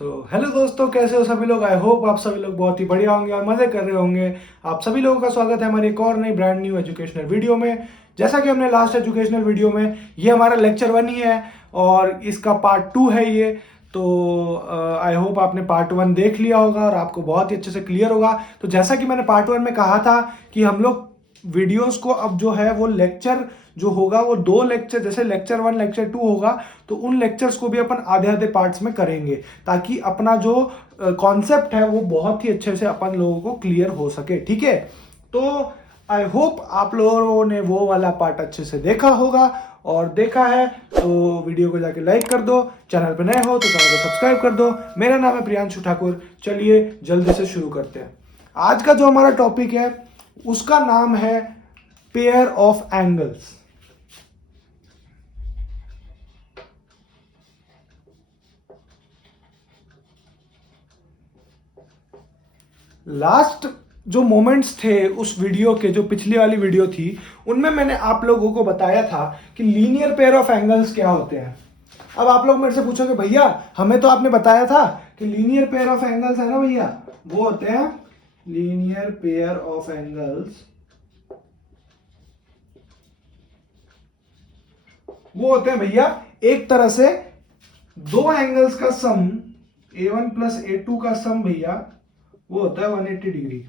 Hello दोस्तों, कैसे हो सभी लोग। आई होप आप सभी लोग बहुत ही बढ़िया होंगे और मज़े कर रहे होंगे। आप सभी लोगों का स्वागत है हमारी एक और नई ब्रांड न्यू एजुकेशनल वीडियो में। जैसा कि हमने लास्ट एजुकेशनल वीडियो में, ये हमारा लेक्चर 1 ही है और इसका पार्ट 2 है ये। तो आई होप आपने पार्ट 1 देख लिया होगा और आपको बहुत ही अच्छे से क्लियर होगा। तो जैसा कि मैंने पार्ट 1 में कहा था कि हम लोग वीडियोस को अब जो है वो लेक्चर जो होगा वो 2 लेक्चर, जैसे लेक्चर 1 लेक्चर 2 होगा, तो उन लेक्चर्स को भी अपन आधे आधे पार्ट्स में करेंगे ताकि अपना जो कॉन्सेप्ट है वो बहुत ही अच्छे से अपन लोगों को क्लियर हो सके। ठीक है, तो आई होप आप लोगों ने वो वाला पार्ट अच्छे से देखा होगा, और देखा है तो वीडियो को जाके लाइक कर दो। चैनल पे नए हो तो चैनल को सब्सक्राइब कर दो। मेरा नाम है प्रियांशु ठाकुर। चलिए जल्दी से शुरू करते हैं। आज का जो हमारा टॉपिक है उसका नाम है पेयर ऑफ एंगल्स। लास्ट जो मोमेंट्स थे उस वीडियो के, जो पिछली वाली वीडियो थी, उनमें मैंने आप लोगों को बताया था कि लीनियर पेयर ऑफ एंगल्स क्या होते हैं। अब आप लोग मेरे से पूछोगे भैया हमें तो आपने बताया था कि लीनियर पेयर ऑफ एंगल्स है ना भैया, वो होते हैं लीनियर पेयर ऑफ एंगल्स। वो होते हैं भैया एक तरह से दो एंगल्स का सम, A1 प्लस A2 का सम भैया वो होता है 180 डिग्री।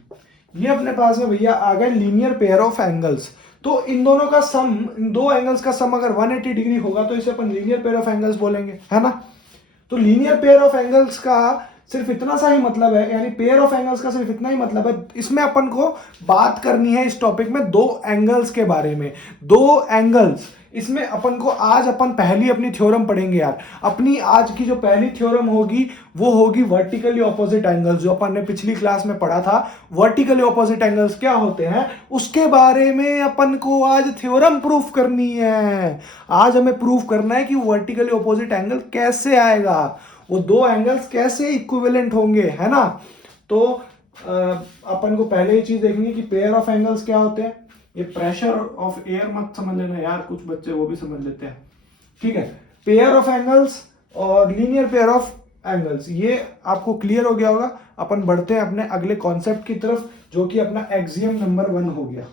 ये अपने पास में भैया आ गए लीनियर पेयर ऑफ एंगल्स। तो इन दोनों का सम, इन दो एंगल्स का सम अगर 180 डिग्री होगा तो इसे अपन लीनियर पेयर ऑफ एंगल्स बोलेंगे, है ना। तो लीनियर पेयर ऑफ एंगल्स का सिर्फ इतना सा ही मतलब है, यानी पेयर ऑफ एंगल्स का सिर्फ इतना ही मतलब है। इसमें अपन को बात करनी है इस टॉपिक में दो एंगल्स के बारे में। दो एंगल्स, इसमें अपन को आज अपन पहली अपनी थ्योरम पढ़ेंगे यार। अपनी आज की जो पहली थ्योरम होगी वो होगी वर्टिकली ऑपोजिट एंगल्स, जो अपन ने पिछली क्लास में पढ़ा था। वर्टिकली ऑपोजिट एंगल्स क्या होते हैं उसके बारे में अपन को आज थ्योरम प्रूफ करनी है। आज हमें प्रूफ करना है कि वर्टिकली ऑपोजिट एंगल कैसे आएगा, वो दो एंगल्स कैसे इक्विवेलेंट होंगे, है ना। तो अपन को पहले ही चीज देखनी है कि पेयर ऑफ एंगल्स क्या होते हैं। ये प्रेशर ऑफ एयर मत समझ लेना यार, कुछ बच्चे वो भी समझ लेते हैं। ठीक है, पेयर ऑफ एंगल्स और लीनियर पेयर ऑफ एंगल्स, ये आपको क्लियर हो गया होगा। अपन बढ़ते हैं अपने अगले कॉन्सेप्ट की तरफ, जो कि अपना एक्सियम नंबर 1 हो गया।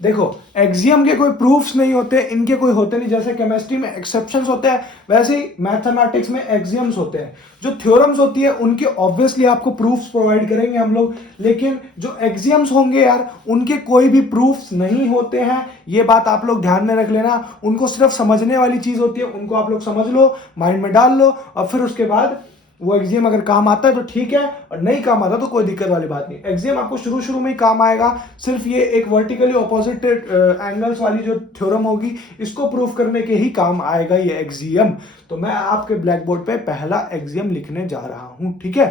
देखो, एक्सियम के कोई प्रूफ्स नहीं होते, इनके कोई होते नहीं। जैसे केमिस्ट्री में एक्सेप्शंस होते हैं, वैसे ही मैथमेटिक्स में एक्सियम्स होते हैं। जो थ्योरम्स होती है उनके ऑब्वियसली आपको प्रूफ्स प्रोवाइड करेंगे हम लोग, लेकिन जो एक्सियम्स होंगे यार उनके कोई भी प्रूफ्स नहीं होते हैं। ये बात आप लोग ध्यान में रख लेना। उनको सिर्फ समझने वाली चीज होती है, उनको आप लोग समझ लो, माइंड में डाल लो, और फिर उसके बाद वो एक्सियम अगर काम आता है तो ठीक है, और नहीं काम आता तो कोई दिक्कत वाली बात नहीं। एक्सियम आपको शुरू शुरू में ही काम आएगा। सिर्फ ये एक वर्टिकली ऑपोजिट एंगल्स वाली जो थ्योरम होगी इसको प्रूफ करने के ही काम आएगा ये एक्सियम। तो मैं आपके ब्लैक बोर्ड पे पहला एक्सियम लिखने जा रहा हूं, ठीक है।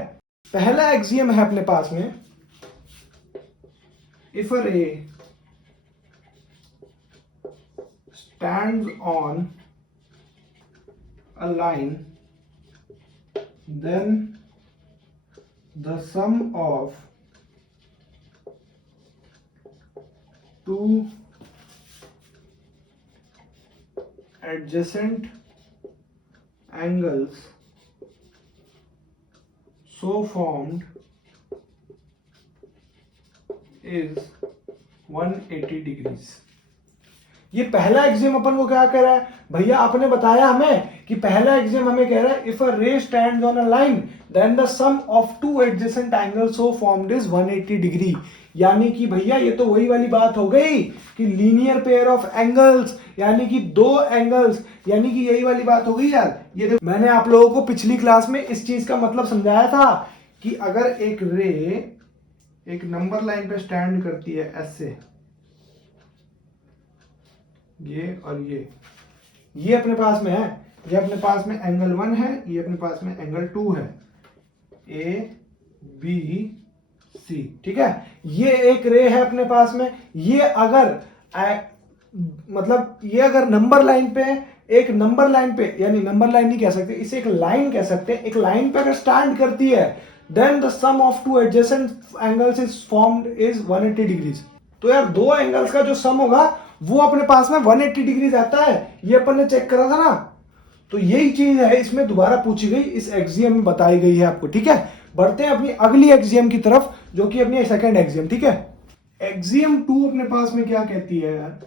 पहला एक्सियम है अपने पास में, if a ray stands on a line then the sum of two adjacent angles so formed is 180 degrees। ये पहला एक्सियम अपन को क्या कह रहा है भैया, आपने बताया हमें कि पहला एक्सियम हमें कह रहा है if a ray stands on a line then the sum of two adjacent angles so formed is 180 degree. यानी कि भैया ये तो वही वाली बात हो गई कि लीनियर पेयर ऑफ एंगल्स, यानी कि दो एंगल्स, यानी कि यही वाली बात हो गई यार। ये तो मैंने आप लोगों को पिछली क्लास में इस चीज का मतलब समझाया था कि अगर एक रे एक नंबर लाइन पे स्टैंड करती है ऐसे, ये और ये अपने पास में है, ये अपने पास में एंगल 1 है, ये अपने पास में एंगल 2 है, ए बी सी, ठीक है। ये एक रे है अपने पास में। ये अगर मतलब ये अगर नंबर लाइन पे, एक नंबर लाइन पे, यानी नंबर लाइन नहीं कह सकते इसे, एक लाइन कह सकते हैं, एक लाइन पे अगर स्टैंड करती है then the sum of two adjacent angles is formed is 180 degrees. तो यार दो एंगल्स का जो सम होगा वो अपने पास में 180 डिग्री आता है, ये अपन ने चेक करा था ना। तो यही चीज है इसमें दोबारा पूछी गई, इस एक्सियम में बताई गई है आपको, ठीक है। बढ़ते हैं अपनी अगली एक्सियम की तरफ, जो कि अपनी सेकंड एक्सियम, ठीक है। एक्सियम 2 अपने पास में क्या कहती है यार,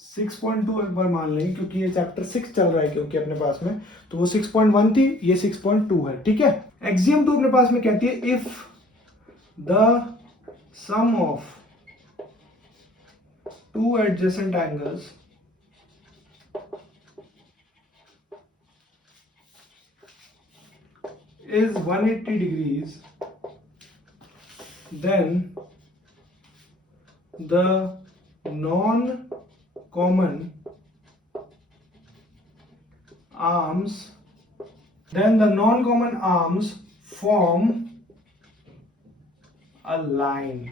6.2 एक बार मान लेंगे, क्योंकि ये चैप्टर 6 चल रहा है, क्योंकि अपने पास में तो वो 6.1 थी, ये 6.2 है, ठीक है। एक्सियम 2 अपने पास में कहती है if the sum of two adjacent angles is 180 degrees, then the non-common arms form a line।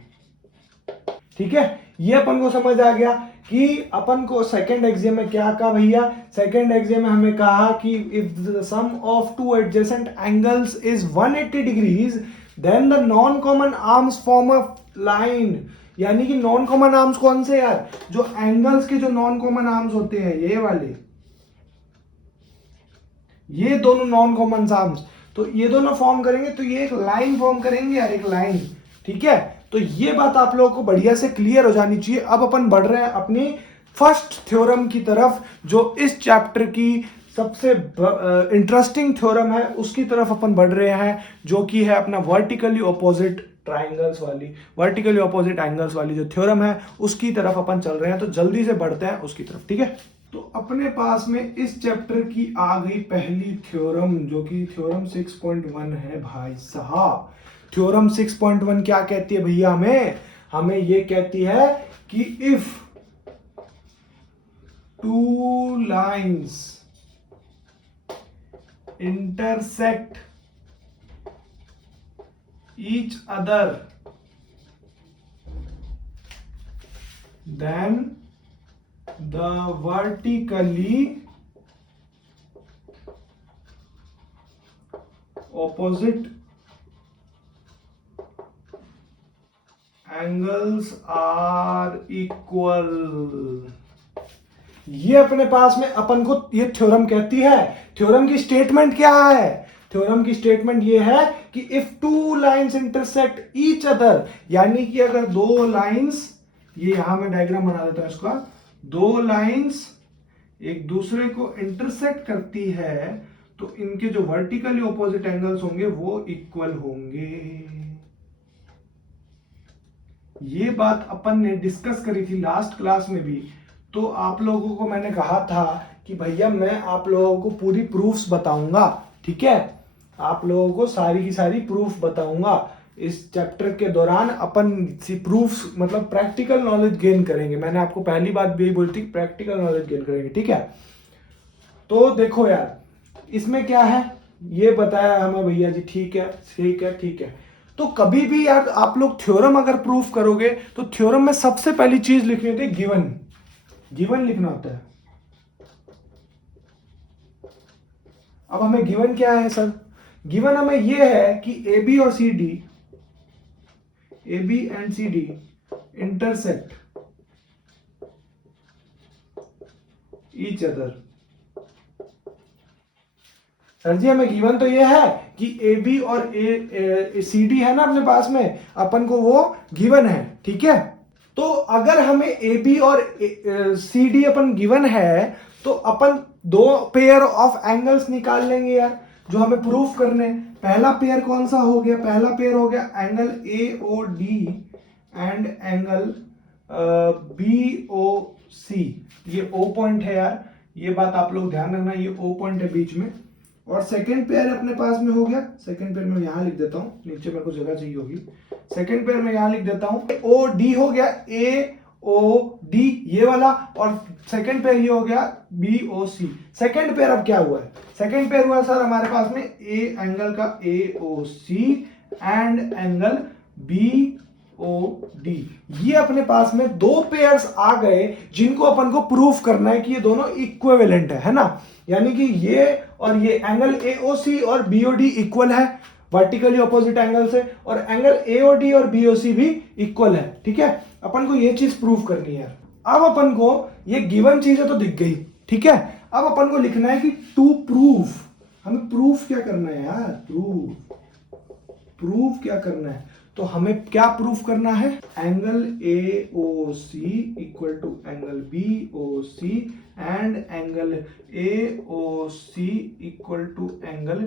ठीक है, ये अपन को समझ आ गया कि अपन को सेकेंड एक्सियम में क्या कहा भैया। सेकेंड एक्सियम में हमें कहा कि if the sum of two adjacent angles is 180 degrees then the non common arms form a line. यानी कि नॉन कॉमन आर्म्स कौन से यार, जो एंगल्स के जो नॉन कॉमन आर्म्स होते हैं ये वाले, ये दोनों नॉन कॉमन आर्म्स, तो ये दोनों फॉर्म करेंगे तो ये एक लाइन फॉर्म करेंगे यार, एक लाइन। ठीक है, तो ये बात आप लोगों को बढ़िया से क्लियर हो जानी चाहिए। अब अपन बढ़ रहे हैं अपनी फर्स्ट थ्योरम की तरफ, जो इस चैप्टर की सबसे इंटरेस्टिंग थ्योरम है, उसकी तरफ अपन बढ़ रहे हैं, जो कि है अपना वर्टिकली ऑपोजिट ट्राइंगल्स वाली, वर्टिकली ऑपोजिट एंगल्स वाली जो थ्योरम है उसकी तरफ अपन चल रहे हैं। तो जल्दी से बढ़ते हैं उसकी तरफ, ठीक है। तो अपने पास में इस चैप्टर की आ गई पहली थ्योरम, जो कि थ्योरम 6.1 है भाई साहब। थ्योरम 6.1 क्या कहती है भैया, हमें ये कहती है कि if two lines intersect each other then the vertically opposite angles are equal। ये अपने पास में अपन को ये थ्योरम कहती है। थ्योरम की स्टेटमेंट क्या है, थ्योरम की स्टेटमेंट ये है कि if two lines intersect each other, यानी कि अगर दो लाइंस, ये यहां मैं डायग्राम बना देता हूं इसका, दो लाइंस एक दूसरे को इंटरसेक्ट करती है तो इनके जो वर्टिकली ऑपोजिट एंगल्स होंगे वो इक्वल होंगे। ये बात अपन ने डिस्कस करी थी लास्ट क्लास में भी। तो आप लोगों को मैंने कहा था कि भैया मैं आप लोगों को पूरी प्रूफ्स बताऊंगा, ठीक है, आप लोगों को सारी की सारी प्रूफ बताऊंगा इस चैप्टर के दौरान। अपन सी प्रूफ्स मतलब प्रैक्टिकल नॉलेज गेन करेंगे। मैंने आपको पहली बात भी यही बोली थी, प्रैक्टिकल नॉलेज गेन करेंगे, ठीक है। तो देखो यार, इसमें क्या है ये बताया हमें भैया जी, ठीक है ठीक है ठीक है। तो कभी भी यार आप लोग थ्योरम अगर प्रूफ करोगे तो थ्योरम में सबसे पहली चीज लिखनी होती है गिवन, गिवन लिखना होता है। अब हमें गिवन क्या है सर, गिवन हमें यह है कि ए बी और C D, A B and C D intersect each other. Sir ji हमें गिवन तो ये है कि ए बी और सी डी है ना अपने पास में, अपन को वो गिवन है, ठीक है। तो अगर हमें ए बी और सी डी अपन गिवन है तो अपन दो पेयर ऑफ एंगल्स निकाल लेंगे यार, जो हमें प्रूफ करने। पहला पेयर कौन सा हो गया, पहला पेयर हो गया angle A O D and angle B O C. ये ओ पॉइंट है यार, ये बात आप लोग ध्यान रखना, ये ओ पॉइंट है बीच में। और सेकंड पेयर अपने पास में हो गया, सेकंड पेयर में यहां लिख देता हूं, नीचे मेरे को जगह चाहिए होगी, सेकंड पेयर में यहां लिख देता हूं, ओ डी हो गया, ए ओ डी ये वाला, और सेकंड पेयर ये हो गया बी ओ सी। सेकंड पेयर अब क्या हुआ है, सेकंड पेयर हुआ सर हमारे पास में ए एंगल का A O C and angle B O D. ये अपने पास में दो पेयर्स आ गए जिनको अपन को प्रूफ करना है कि ये दोनों इक्विवेलेंट है ना। यानी कि ये और ये एंगल एओसी और बीओडी इक्वल है वर्टिकली ऑपोजिट एंगल से, और एंगल एओडी और बीओसी भी इक्वल है, ठीक है। अपन को ये चीज प्रूफ करनी है। अब अपन को ये गिवन चीजें तो दिख गई, ठीक है। अब अपन को लिखना है कि टू प्रूफ, हमें प्रूफ क्या करना है यार, प्रूफ क्या करना है। तो हमें क्या प्रूफ करना है, angle AOC equal to angle BOC and angle AOC equal to angle,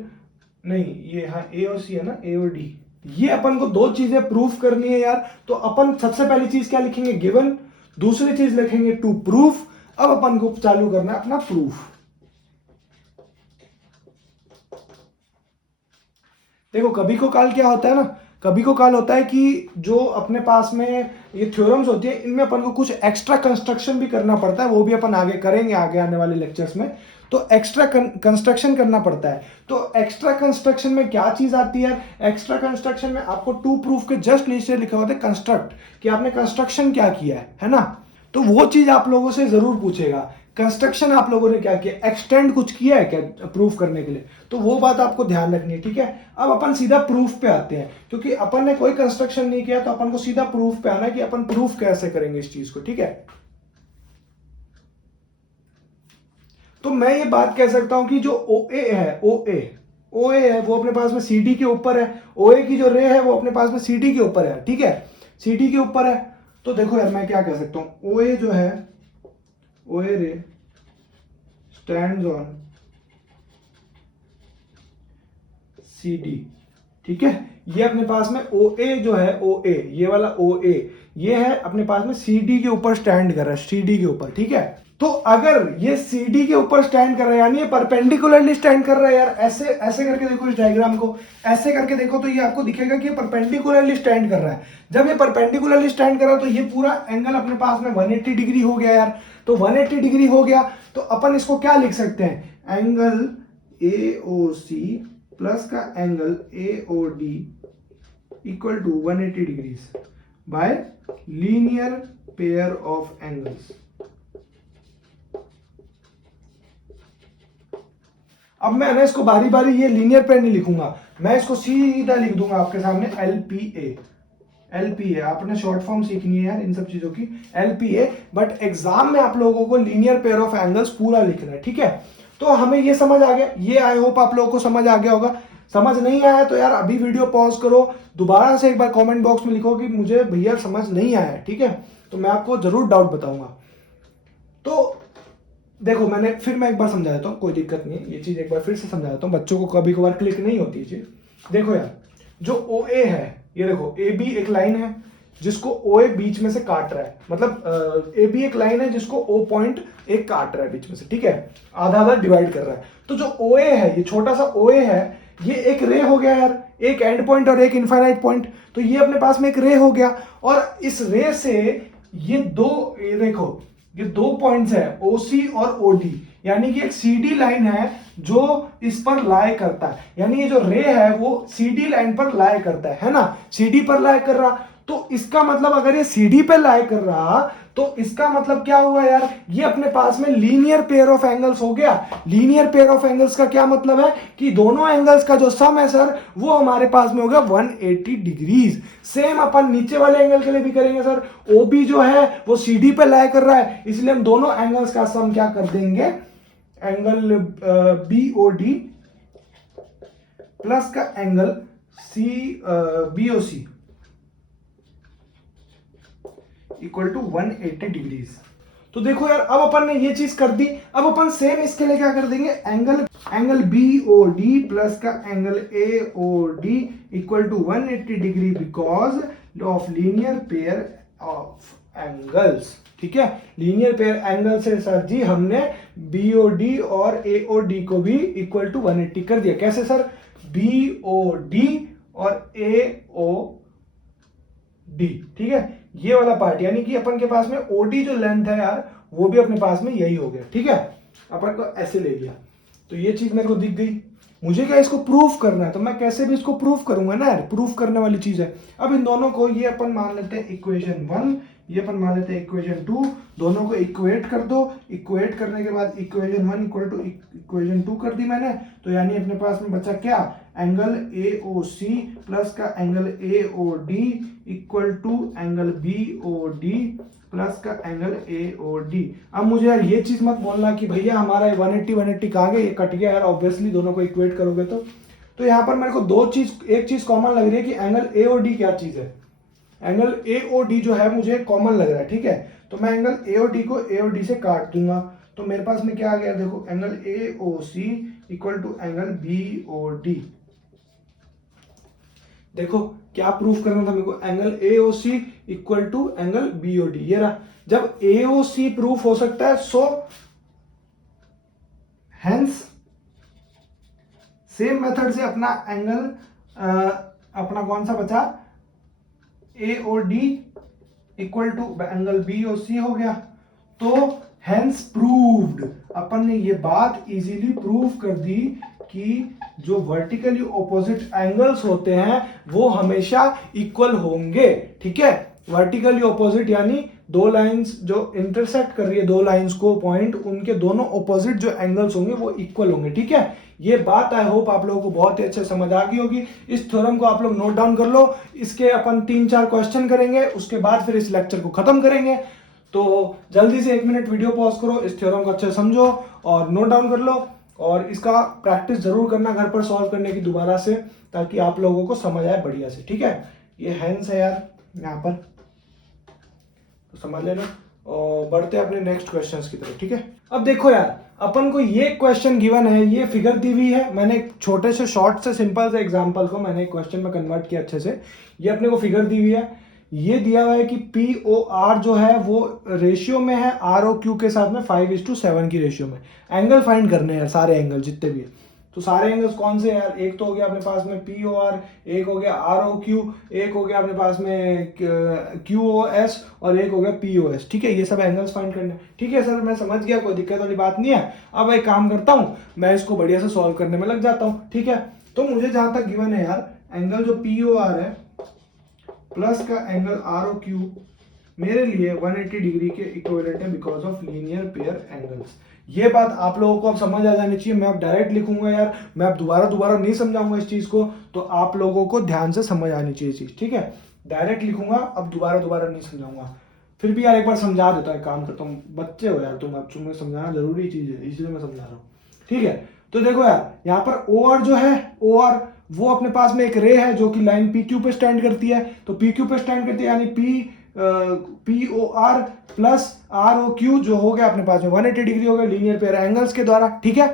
नहीं ये हाँ AOC है ना, AOD। ये अपन को दो चीजें प्रूफ करनी है यार। तो अपन सबसे पहली चीज क्या लिखेंगे, गिवन, दूसरी चीज लिखेंगे टू प्रूफ। अब अपन को चालू करना है अपना प्रूफ। देखो कभी को काल क्या होता है ना, कभी को काल होता है कि जो अपने पास में ये थ्योरम्स होती है इनमें अपन को कुछ एक्स्ट्रा कंस्ट्रक्शन भी करना पड़ता है, वो भी अपन आगे करेंगे आगे आने वाले लेक्चर्स में। तो एक्स्ट्रा कंस्ट्रक्शन करना पड़ता है। तो एक्स्ट्रा कंस्ट्रक्शन में क्या चीज आती है, एक्स्ट्रा कंस्ट्रक्शन में आपको टू प्रूफ के जस्ट नीचे लिखा होता है कंस्ट्रक्ट, कि आपने कंस्ट्रक्शन क्या किया है ना। तो वो चीज आप लोगों से जरूर पूछेगा, कंस्ट्रक्शन आप लोगों ने क्या किया, एक्सटेंड कुछ किया है क्या प्रूफ करने के लिए, तो वो बात आपको ध्यान रखनी है, ठीक है। अब अपन सीधा प्रूफ पे आते हैं, क्योंकि अपन ने कोई कंस्ट्रक्शन नहीं किया तो अपन को सीधा प्रूफ पे आना है कि अपन प्रूफ कैसे करेंगे इस चीज को, ठीक है। तो मैं ये बात कह सकता हूं कि जो OA है, OA है वो अपने पास में CD के ऊपर है, OA की जो रे है वो अपने पास में CD के ऊपर है, ठीक है, CD के ऊपर है। तो देखो यार मैं क्या कह सकता हूं, OA जो है, OA रे स्टैंड्स ऑन CD, ठीक है। ये अपने पास में OA जो है, OA ये वाला OA ये है अपने पास में CD के ऊपर स्टैंड कर रहा है, CD के ऊपर, ठीक है। तो अगर ये CD के ऊपर स्टैंड कर रहा है यानी ये परपेंडिकुलरली स्टैंड कर रहा है यार, ऐसे ऐसे करके देखो इस डायग्राम को, ऐसे करके देखो तो ये आपको दिखेगा कि ये परपेंडिकुलरली स्टैंड कर रहा है। जब ये परपेंडिकुलरली स्टैंड कर रहा है तो ये पूरा एंगल अपने पास में 180 डिग्री हो गया यार। तो 180 डिग्री हो गया तो अपन इसको क्या लिख सकते हैं, एंगल AOC प्लस का angle AOD equal to 180 degrees by linear pair of angles. अब मैं ना इसको बारी बारी ये लीनियर पेयर नहीं लिखूंगा, मैं इसको सीधा लिख दूंगा आपके सामने LPA। आपने शॉर्ट फॉर्म सीखनी है यार इन सब चीजों की, LPA। बट एग्जाम में आप लोगों को लीनियर पेयर ऑफ एंगल्स पूरा लिखना है, ठीक है। तो हमें ये समझ आ गया, ये आई होप आप लोगों को समझ आ गया होगा। समझ नहीं आया तो यार अभी वीडियो पॉज करो, दोबारा से एक बार कमेंट बॉक्स में लिखो कि मुझे भैया समझ नहीं आया, ठीक है। तो मैं आपको जरूर डाउट बताऊंगा। तो देखो मैं एक बार समझा देता हूँ, कोई दिक्कत नहीं है, ये चीज एक बार फिर से समझा देता हूँ, बच्चों को कभी कभार क्लिक नहीं होती ये चीज। देखो यार जो OA है, ये देखो AB एक लाइन है जिसको OA बीच में से काट रहा है, मतलब AB एक लाइन है जिसको O पॉइंट एक काट रहा है बीच में से, ठीक है, आधा आधा डिवाइड कर रहा है। तो जो OA है, ये छोटा सा OA है, ये एक रे हो गया यार, एक एंड पॉइंट और एक इनफाइनाइट पॉइंट। तो ये अपने पास में एक रे हो गया, और इस रे से ये देखो ये दो पॉइंट्स है OC और OD, यानी कि एक CD लाइन है जो इस पर लाई करता है, यानी ये जो रे है वो CD लाइन पर लाई करता है ना, CD पर लाई कर रहा। तो इसका मतलब अगर ये CD पे लाई कर रहा तो इसका मतलब क्या हुआ यार, ये अपने पास में लीनियर पेयर ऑफ एंगल्स हो गया। लीनियर पेयर ऑफ एंगल्स का क्या मतलब है कि दोनों एंगल्स का जो सम है सर वो हमारे पास में होगा 180 डिग्रीज। सेम अपन नीचे वाले एंगल के लिए भी करेंगे सर, OB जो है वो CD पे लाई कर रहा है, इसलिए हम दोनों एंगल्स का सम क्या कर देंगे, एंगल BOD प्लस का angle BOC equal to 180 degrees. तो देखो यार अब अपन ने ये चीज कर दी, अब अपन सेम इसके लिए क्या कर देंगे, एंगल BOD प्लस का angle AOD equal to 180 degree because of linear pair of angles, ठीक है। लीनियर पेयर एंगल से सर जी हमने BOD और AOD को भी इक्वल टू 180 कर दिया। कैसे सर, BOD और AOD, ठीक है, ये वाला पार्ट, यानी कि अपन के पास में OD जो लेंथ है यार वो भी अपने पास में यही हो गया, ठीक है। अपन को ऐसे ले लिया, तो ये चीज मेरे को दिख गई। मुझे क्या इसको प्रूफ करना है, तो मैं कैसे भी इसको प्रूफ करूंगा ना यार, प्रूफ करने वाली चीज है। अब इन दोनों को ये अपन मान लेते हैं इक्वेशन 1, ये अपन मान लेते हैं इक्वेशन 2, दोनों को इक्वेट कर दो। इक्वेट करने के बाद इक्वेशन 1 इक्वल टू इक्वेशन 2 कर दी मैंने, तो यानी अपने पास में बचा क्या, एंगल AOC प्लस का angle AOD equal to angle BOD plus का एंगल AOD। अब मुझे यार ये चीज मत बोलना कि भैया हमारा 180 कहाँ गया, ये कट गया यार। ऑब्वियसली दोनों को इक्वेट करोगे तो यहाँ पर मेरे को एक चीज कॉमन लग रही है कि एंगल AOD क्या चीज है। एंगल AOD जो है मुझे कॉमन लग रहा है, ठीक है। तो मैं एंगल AOD को AOD से काट दूंगा, तो मेरे पास में क्या आ गया, देखो angle AOC equal to angle BOD। देखो क्या प्रूफ करना था मेरे को, angle AOC equal to angle BOD। ये रहा। जब AOC प्रूफ हो सकता है सो हेंस सेम मेथड से अपना एंगल अपना कौन सा बचा, AOD equal to angle BOC हो गया। तो हेंस प्रूव्ड, अपन ने ये बात इजीली प्रूव कर दी कि जो वर्टिकली ऑपोजिट एंगल्स होते हैं वो हमेशा इक्वल होंगे, ठीक है। वर्टिकली ऑपोजिट यानी दो लाइंस जो इंटरसेक्ट कर रही है, दो लाइंस को पॉइंट, उनके दोनों ऑपोजिट जो एंगल्स होंगे वो इक्वल होंगे, ठीक है। ये बात आई होप आप लोगों को बहुत ही अच्छे समझ आ गई होगी। इस थ्योरम को आप लोग नोट डाउन कर लो। इसके अपन 3-4 क्वेश्चन करेंगे, उसके बाद फिर इस लेक्चर को खत्म करेंगे। तो जल्दी से 1 मिनट वीडियो पॉज करो, इस थ्योरम को अच्छे समझो और नोट डाउन कर लो, और इसका प्रैक्टिस जरूर करना घर पर सॉल्व करने की दोबारा से, ताकि आप लोगों को समझ आए बढ़िया से, ठीक है। ये हेंस है यार यहाँ पर, तो समझ लेना। और बढ़ते अपने नेक्स्ट क्वेश्चंस की तरफ, ठीक है। अब देखो यार, अपन को ये क्वेश्चन गिवन है, ये फिगर दी हुई है। मैंने एक छोटे से शॉर्ट से सिंपल से एग्जांपल को मैंने एक क्वेश्चन में कन्वर्ट किया अच्छे से। ये अपने को फिगर दी हुई है, ये दिया हुआ है कि POR जो है वो रेशियो में है ROQ के साथ में 5:7 की रेशियो में। एंगल फाइंड करने हैं सारे एंगल जितने भी है। तो सारे एंगल्स कौन से यार, एक तो हो गया अपने पास में POR, एक हो गया ROQ, एक हो गया अपने पास में QOS और एक हो गया POS, ठीक है। ये सब एंगल्स फाइंड करने, ठीक है सर मैं समझ गया, कोई दिक्कत वाली बात नहीं है। अब एक काम करता हूँ, मैं इसको बढ़िया से सॉल्व करने में लग जाता हूँ, ठीक है। तो मुझे जहां तक गिवन है यार, एंगल जो POR है प्लस का एंगल ROQ मेरे लिए 180 डिग्री के इक्विवेलेंट है because of linear pair angles. ये बात आप लोगों को अब समझ आ जानी चाहिए। मैं अब डायरेक्ट लिखूंगा यार, मैं अब दोबारा नहीं समझाऊंगा इस चीज को, तो आप लोगों को ध्यान से समझ आनी चाहिए चीज, ठीक है। डायरेक्ट लिखूंगा, अब दोबारा नहीं समझाऊंगा। फिर भी यार एक बार समझा देता है, काम करता हूँ, बच्चे हो यार तुम, अब तुम्हें समझाना जरूरी चीज है, इसलिए मैं समझा रहा हूँ, ठीक है। तो देखो यार, यहाँ पर OR जो है, OR वो अपने पास में एक रे है जो कि लाइन PQ पे स्टैंड करती है। तो PQ पे स्टैंड करती है यानी POR प्लस ROQ जो हो गया अपने पास में 180 डिग्री हो गया लीनियर पेयर एंगल्स के द्वारा, ठीक है।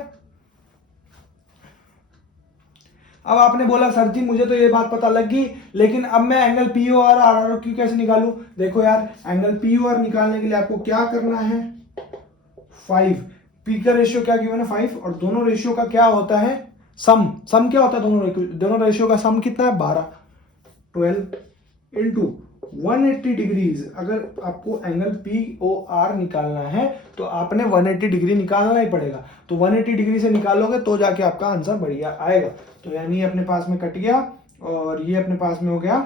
अब आपने बोला सर जी मुझे तो ये बात पता लग गई, लेकिन अब मैं एंगल POR और ROQ कैसे निकालूं। देखो यार, एंगल POR निकालने के लिए आपको क्या करना है, 5, P का रेशियो क्या गिवन है 5, और दोनों रेशियो का क्या होता है सम क्या होता है, दोनों रेशियो का सम कितना है 12, 12 इंटू 180 डिग्रीज। अगर आपको एंगल POR निकालना है तो आपने 180 डिग्री निकालना ही पड़ेगा। तो 180 डिग्री से निकालोगे तो जाके आपका आंसर बढ़िया आएगा। तो यानी ये अपने पास में कट गया और ये अपने पास में हो गया।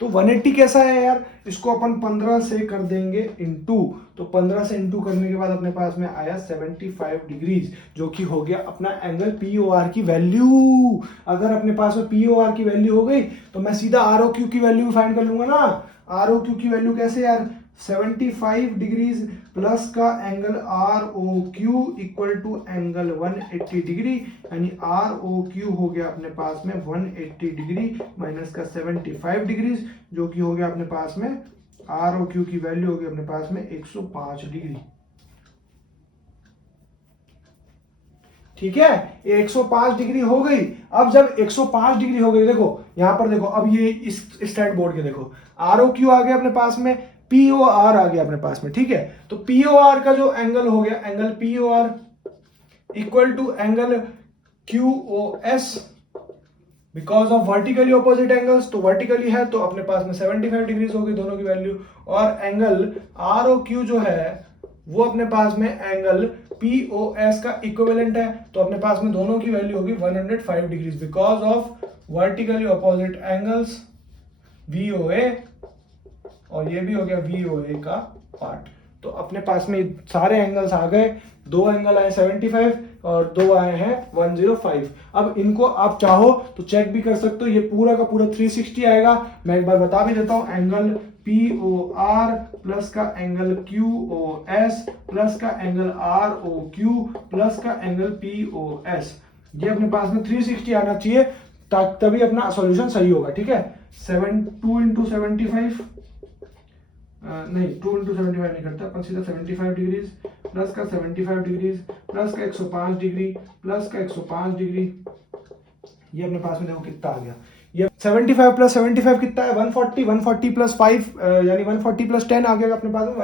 तो 180 कैसा है यार, इसको अपन 15 से कर देंगे इंटू, तो 15 से इंटू करने के बाद अपने पास में आया 75 डिग्रीज, जो कि हो गया अपना एंगल POR की वैल्यू। अगर अपने पास में POR की वैल्यू हो गई तो मैं सीधा ROQ की वैल्यू फाइंड कर लूंगा ना। ROQ की वैल्यू कैसे यार, 75 डिग्रीज प्लस का angle ROQ equal to angle 180 degree, यानी ROQ हो गया अपने पास में 180 डिग्री माइनस का 75 डिग्रीज, जो कि हो गया अपने पास में ROQ की वैल्यू हो गई अपने पास में 105 डिग्री, ठीक है। 105 डिग्री हो गई। अब जब 105 डिग्री हो गई, देखो यहां पर देखो, अब ये इस स्टैट बोर्ड के देखो, ROQ आ गया अपने पास में, POR आ गया अपने पास में, ठीक है। तो POR का जो एंगल हो गया, angle POR equal to angle QOS because of vertically opposite angles. तो वर्टिकली है तो अपने पास में 75 डिग्रीज होगी दोनों की वैल्यू, और एंगल ROQ जो है वो अपने पास में एंगल POS का इक्विवेलेंट है, तो अपने पास में दोनों की वैल्यू होगी 105 degrees because of vertically opposite angles VOA, और ये भी हो गया VOA का पार्ट। तो अपने पास में सारे एंगल्स आ गए। 2 एंगल आए 75 और 2 आए हैं 105। अब इनको आप चाहो तो चेक भी कर सकते हो, ये पूरा का पूरा 360 आएगा। मैं एक बार बता भी देता हूं, एंगल POR प्लस का एंगल QOS प्लस का एंगल ROQ प्लस का एंगल POS, ये अपने पास में 360 आना चाहिए, तभी अपना सॉल्यूशन सही होगा। ठीक है, 2 इंटू 75 नहीं, 2 इंटू 75 नहीं करता अपन, सीधा 75 डिग्रीज प्लस का 75 डिग्रीज प्लस का 105 डिग्री प्लस का 105 डिग्री, ये अपने पास में देखो कितना आ गया। ये 75 प्लस 75 कितना है 140, 140 प्लस 5 यानी 140 प्लस 10 आ गया अपने पास में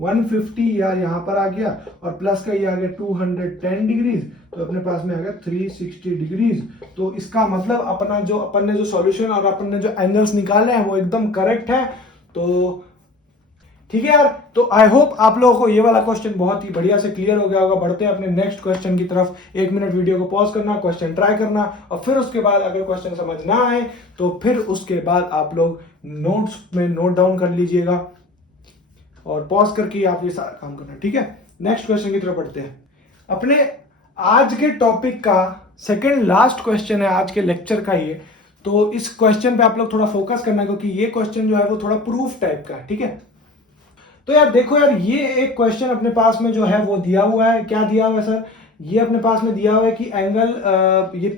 150 यार यहाँ पर आ गया, और प्लस का ये आ गया 210 डिग्रीज, तो अपने पास में आ गया 360 डिग्रीज। तो इसका मतलब अपन ने जो सॉल्यूशन और अपन ने जो एंगल्स निकाले हैं वो एकदम करेक्ट है। तो ठीक है यार, तो आई होप आप लोगों को ये वाला क्वेश्चन बहुत ही बढ़िया से क्लियर हो गया होगा। बढ़ते हैं अपने नेक्स्ट क्वेश्चन की तरफ। 1 मिनट वीडियो को पॉज करना, क्वेश्चन ट्राई करना, और फिर उसके बाद अगर क्वेश्चन समझ ना आए तो फिर उसके बाद आप लोग नोट्स में नोट डाउन कर लीजिएगा और पॉज करके आप ये सारा काम करना। ठीक है, नेक्स्ट क्वेश्चन की तरफ बढ़ते हैं। अपने आज के टॉपिक का सेकेंड लास्ट क्वेश्चन है आज के लेक्चर का ये, तो इस क्वेश्चन पे आप लोग थोड़ा फोकस करना, क्योंकि ये क्वेश्चन जो है वो थोड़ा प्रूफ टाइप का है। ठीक है, तो यार देखो यार, ये एक क्वेश्चन अपने पास में जो है वो दिया हुआ है। क्या दिया हुआ है सर? ये अपने पास में दिया हुआ है कि एंगल ये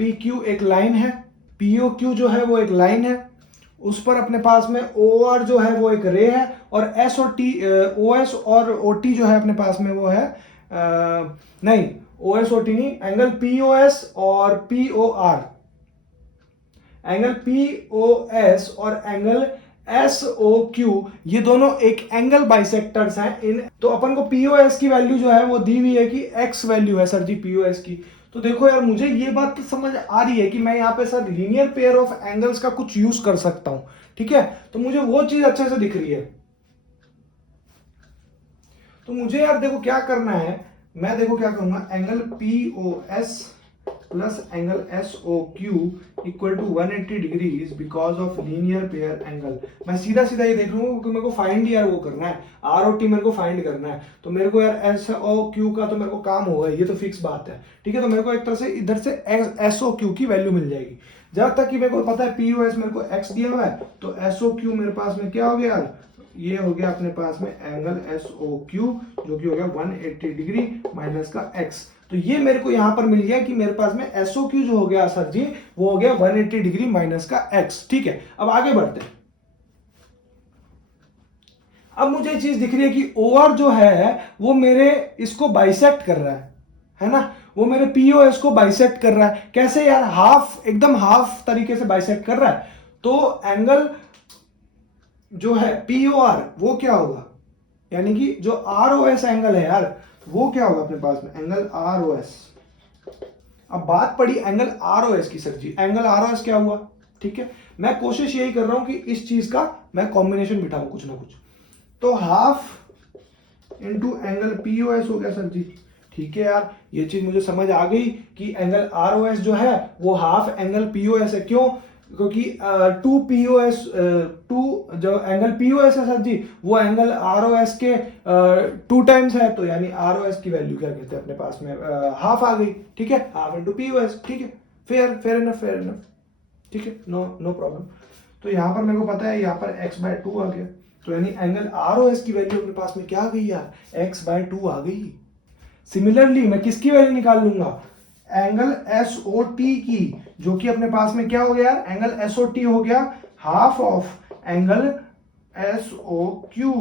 PQ एक लाइन है, POQ जो है वो एक लाइन है, उस पर अपने पास में OR जो है वो एक रे है, और OS और OT जो है अपने पास में वो है नहीं, OS OT नहीं, एंगल POS और POR, एंगल POS और एंगल SOQ, ये दोनों एक एंगल बाइसेक्टर्स हैं। तो अपन को POS की वैल्यू जो है वो दी हुई है कि X वैल्यू है सर जी POS की। तो देखो यार, मुझे ये बात तो समझ आ रही है कि मैं यहाँ पे sir linear pair of angles का कुछ यूज कर सकता हूं। ठीक है, तो मुझे वो चीज अच्छे से दिख रही है। तो मुझे यार देखो क्या करना है, मैं देखो क्या करूंगा, angle POS plus angle SOQ equal to 180 degrees because of linear pair angle. मैं सीधा सीधा ये देख लूंगा क्योंकि मेरे को फाइंड यार वो करना है, ROT मेरे को फाइंड करना है, तो मेरे को यार SOQ का तो मेरे को काम होगा, ये तो फिक्स बात है। ठीक है, तो मेरे को एक तरह से इधर से SOQ की वैल्यू मिल जाएगी। जब तक कि मेरे को पता है POS मेरे को X दिया हुआ है, तो SOQ मेरे पास में क्या हो गया यार, ये हो गया अपने पास में एंगल SOQ जो कि हो गया 180 डिग्री माइनस का X। तो ये मेरे को यहां पर मिल गया कि मेरे पास में SOQ जो हो गया सर जी वो हो गया 180 डिग्री माइनस का X। ठीक है, अब आगे बढ़ते हैं। अब मुझे चीज दिख रही है कि OR जो है वो मेरे इसको बाइसेक्ट कर रहा है ना, वो मेरे POS को बाइसेक्ट कर रहा है। कैसे यार? हाफ, एकदम हाफ तरीके से बाइसेक्ट कर रहा है। तो एंगल जो है POR वो क्या होगा, यानी कि जो ROS एंगल है यार वो क्या होगा अपने पास में, एंगल ROS। अब बात पड़ी एंगल ROS की सर जी, एंगल ROS क्या हुआ? ठीक है, मैं कोशिश यही कर रहा हूं कि इस चीज का मैं कॉम्बिनेशन बिठाऊं कुछ ना कुछ। तो हाफ इंटू एंगल POS हो गया सर जी। ठीक है यार, ये चीज मुझे समझ आ गई कि एंगल ROS जो है वो हाफ एंगल POS है। क्यों? क्योंकि 2 जो एंगल POS है सर जी वो एंगल ROS के 2 टाइम्स है, तो यानी ROS की वैल्यू क्या कहते हैं अपने पास में हाफ आ गई। ठीक है, हाफ इंटू POS। ठीक है, फेयर इनफ। ठीक है, नो प्रॉब्लम। तो यहाँ पर मेरे को पता है यहाँ पर x/2 आ गया, तो यानी एंगल ROS की वैल्यू अपने पास में क्या आ गई यार, x/2 आ गई। सिमिलरली मैं किसकी वैल्यू निकाल लूंगा, एंगल SOT की, जो कि अपने पास में क्या हो गया, एंगल SOT हो गया हाफ ऑफ एंगल SOQ,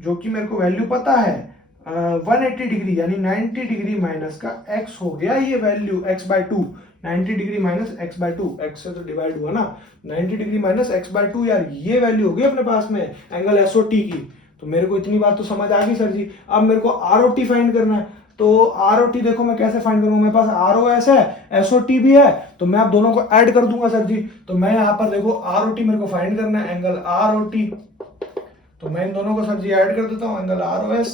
जो कि मेरे को वैल्यू पता है 180 डिग्री यानी 90 डिग्री माइनस का X हो गया, ये value x/2, 90 degree minus x/2, x से तो डिवाइड हुआ ना, 90 डिग्री माइनस x/2 यार, ये वैल्यू हो गई अपने पास में एंगल SOT की। तो मेरे को इतनी बात तो समझ आ गई सर जी। अब मेरे को ROT फाइंड करना है, तो ROT देखो मैं कैसे फाइंड करूंगा, मेरे पास ROS है SOT भी है, तो मैं आप दोनों को ऐड कर दूंगा सर जी। तो मैं यहां पर देखो ROT मेरे को फाइंड करना है, एंगल ROT, तो मैं इन दोनों को सर जी ऐड कर देता हूं, एंगल ROS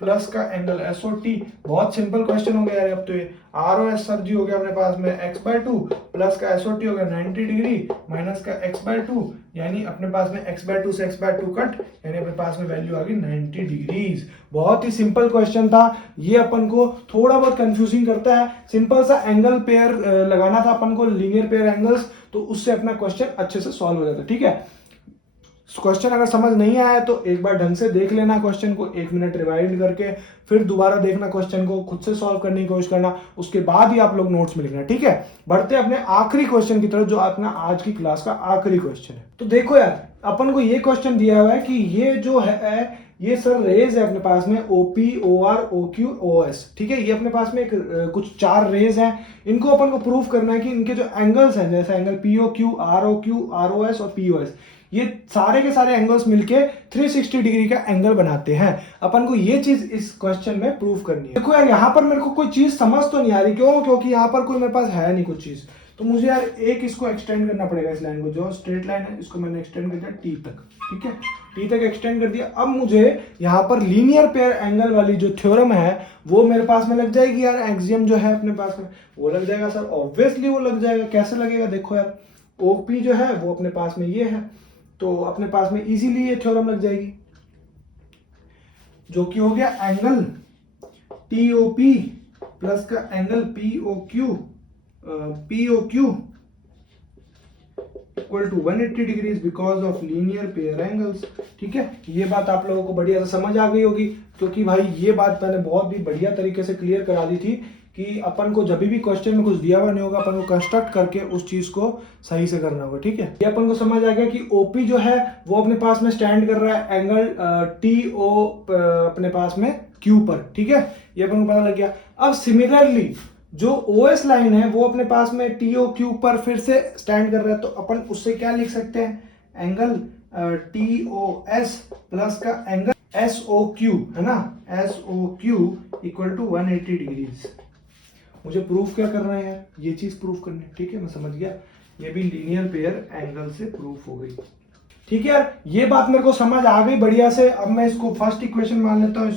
प्लस का एंगल SOT। बहुत सिंपल क्वेश्चन हो गया यार अब तो ये। ROS सर जी हो गया अपने पास में x/2 प्लस का SOT हो गया 90 डिग्री माइनस का x/2, यानी अपने पास में x/2 से x/2 कट, यानी अपने पास में वैल्यू आ गई 90 डिग्रीज। बहुत ही सिंपल क्वेश्चन था ये, अपन को थोड़ा बहुत कंफ्यूजिंग करता है। सिंपल सा एंगल पेयर लगाना था अपन को, लीनियर पेयर एंगल्स, तो उससे अपना क्वेश्चन अच्छे से सॉल्व हो जाता है। ठीक है, क्वेश्चन अगर समझ नहीं आया तो एक बार ढंग से देख लेना क्वेश्चन को, 1 मिनट रिवाइंड करके फिर दोबारा देखना क्वेश्चन को, खुद से सॉल्व करने की कोशिश करना, उसके बाद ही आप लोग नोट्स में लिखना। ठीक है, बढ़ते अपने आखिरी क्वेश्चन की तरफ, जो अपना आज की क्लास का आखिरी क्वेश्चन है। तो देखो यार, अपन को ये क्वेश्चन दिया हुआ है कि ये जो है ये सर रेज है अपने पास में OP, OR, OQ, OS। ठीक है, ये अपने पास में कुछ 4 रेज हैं। इनको अपन को प्रूव करना है कि इनके जो एंगल्स हैं, जैसे एंगल POQ, ROQ, ROS और POS, ये सारे के सारे एंगल्स मिलके 360 डिग्री का एंगल बनाते हैं। अपन को ये चीज इस क्वेश्चन में प्रूव करनी है। देखो यार, यहाँ पर मेरे को कोई चीज समझ तो नहीं आ रही, क्यों? क्योंकि यहाँ पर कोई मेरे पास है नहीं कुछ चीज, तो मुझे यार एक इसको एक्सटेंड करना पड़ेगा। इस लाइन को, जो स्ट्रेट लाइन है, इसको मैंने एक्सटेंड कर दिया T तक। ठीक है, T तक एक्सटेंड कर दिया। अब मुझे यहाँ पर लीनियर पेयर एंगल वाली जो थ्योरम है वो मेरे पास में लग जाएगी यार। एक्सियम जो है अपने पास में वो लग जाएगा सर, ऑब्वियसली वो लग जाएगा। कैसे लगेगा? देखो यार, OP जो है वो अपने पास में ये है, तो अपने पास में इजीली ये थ्योरम लग जाएगी, जो कि हो गया एंगल TOP प्लस का angle POQ equal to 180 degrees because of linear pair angles. ठीक है, ये बात आप लोगों को बढ़िया से समझ आ गई होगी, क्योंकि भाई ये बात मैंने बहुत ही बढ़िया तरीके से क्लियर करा दी थी कि अपन को जब भी क्वेश्चन में कुछ दिया हुआ नहीं होगा, अपन को कंस्ट्रक्ट करके उस चीज को सही से करना होगा। ठीक है, ये अपन को समझ आ गया कि OP जो है वो अपने पास में स्टैंड कर रहा है एंगल TO अपने पास में Q पर। ठीक है, ये अपन को पता लग गया। अब सिमिलरली जो OS लाइन है वो अपने पास में TOQ पर फिर से स्टैंड कर रहा है, तो अपन उससे क्या लिख सकते हैं? एंगल TOS प्लस का एंगल SOQ, है ना, SOQ इक्वल टू 180 डिग्रीज। मुझे प्रूफ क्या करना है यार? ये चीज प्रूफ करनी है। ठीक है, मैं समझ गया, ये भी लीनियर पेयर एंगल से प्रूफ हो गई। ठीक है यार, ये बात मेरे को समझ आ गई बढ़िया से। अब मैं इसको फर्स्ट इक्वेशन मान लेता हूँ,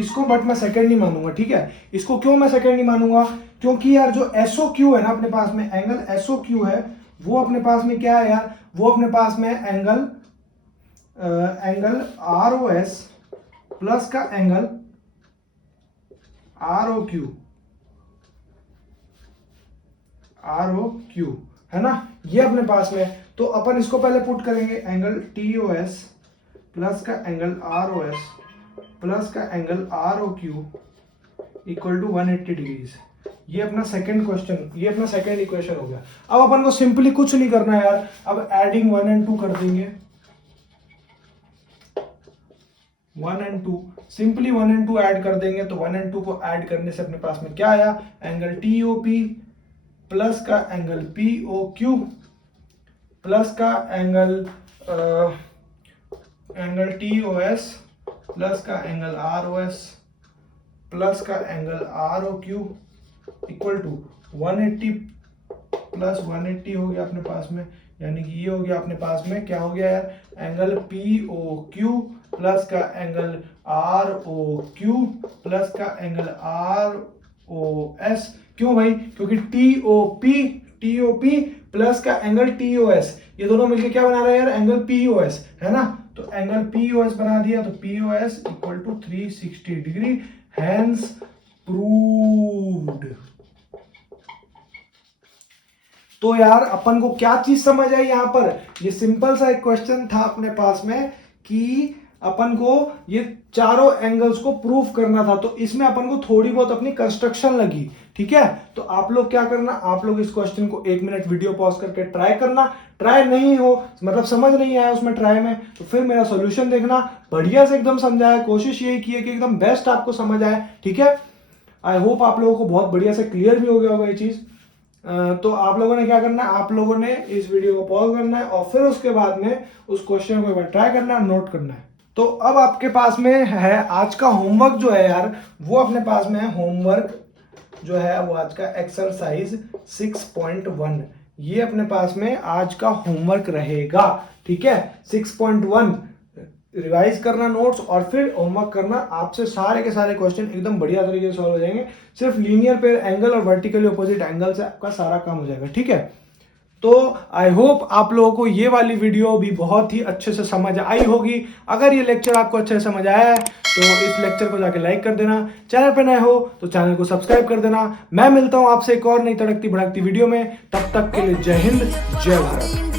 इसको बट मैं सेकंड नहीं मानूंगा। ठीक है, इसको क्यों मैं सेकंड नहीं मानूंगा? क्योंकि यार जो SOQ है ना अपने पास में, एंगल SOQ है वो अपने पास में क्या है यार? वो अपने पास में एंगल ROS प्लस का एंगल ROQ है ना, ये अपने पास में। तो अपन इसको पहले पुट करेंगे, एंगल TOS प्लस का एंगल ROS प्लस का angle ROQ equal to 180 degrees. ये अपना सेकंड क्वेश्चन, ये अपना सेकंड इक्वेशन हो गया। अब अपन को सिंपली कुछ नहीं करना है यार, अब एडिंग 1 और 2 कर देंगे। 1 और 2 सिंपली 1 और 2 ऐड कर देंगे, तो 1 और 2 को ऐड करने से अपने पास में क्या आया? एंगल TOP प्लस का एंगल POQ प्लस का एंगल TOS प्लस का एंगल ROS प्लस का angle ROQ equal to 180 plus 180 हो गया अपने पास में, यानी कि ये हो गया अपने पास में क्या हो गया यार? एंगल POQ प्लस का एंगल ROQ प्लस का एंगल ROS। क्यों भाई? क्योंकि TOP प्लस का एंगल TOS, ये दोनों मिलके क्या बना रहे हैं यार? एंगल POS, है ना। तो एंगल POS बना दिया, तो POS equal to 360 degree, hence proved. तो यार अपन को क्या चीज समझ आई यहाँ पर? ये सिंपल सा एक क्वेश्चन था अपने पास में कि अपन को ये चारों एंगल्स को प्रूव करना था, तो इसमें अपन को थोड़ी बहुत अपनी कंस्ट्रक्शन लगी। ठीक है, तो आप लोग क्या करना, आप लोग इस क्वेश्चन को 1 मिनट वीडियो पॉज करके ट्राई करना। ट्राई नहीं हो, मतलब समझ नहीं आया उसमें ट्राई में, तो फिर मेरा सॉल्यूशन देखना। बढ़िया से एकदम समझाया, कोशिश यही की है कि एकदम बेस्ट आपको समझ आए। ठीक है, आई होप आप लोगों को बहुत बढ़िया से क्लियर भी हो गया होगा ये चीज। तो आप लोगों ने क्या करना है, आप लोगों ने इस वीडियो को पॉज करना है और फिर उसके बाद में उस क्वेश्चन को एक बार ट्राई करना है, नोट करना है। तो अब आपके पास में है आज का होमवर्क जो है यार, वो अपने पास में है होमवर्क जो है वो आज का एक्सरसाइज 6.1, ये अपने पास में आज का होमवर्क रहेगा। ठीक है, 6.1 रिवाइज करना नोट्स और फिर होमवर्क करना। आपसे सारे के सारे क्वेश्चन एकदम बढ़िया तरीके से सॉल्व हो जाएंगे। सिर्फ लीनियर पेयर एंगल और वर्टिकली अपोजिट एंगल से आपका सारा काम हो जाएगा, ठीक है। तो आई होप आप लोगों को ये वाली वीडियो भी बहुत ही अच्छे से समझ आई होगी। अगर ये लेक्चर आपको अच्छे से समझ आया है तो इस लेक्चर को जाके लाइक कर देना, चैनल पे नए हो तो चैनल को सब्सक्राइब कर देना। मैं मिलता हूं आपसे एक और नई तड़कती भड़कती वीडियो में, तब तक के लिए जय हिंद जय भारत।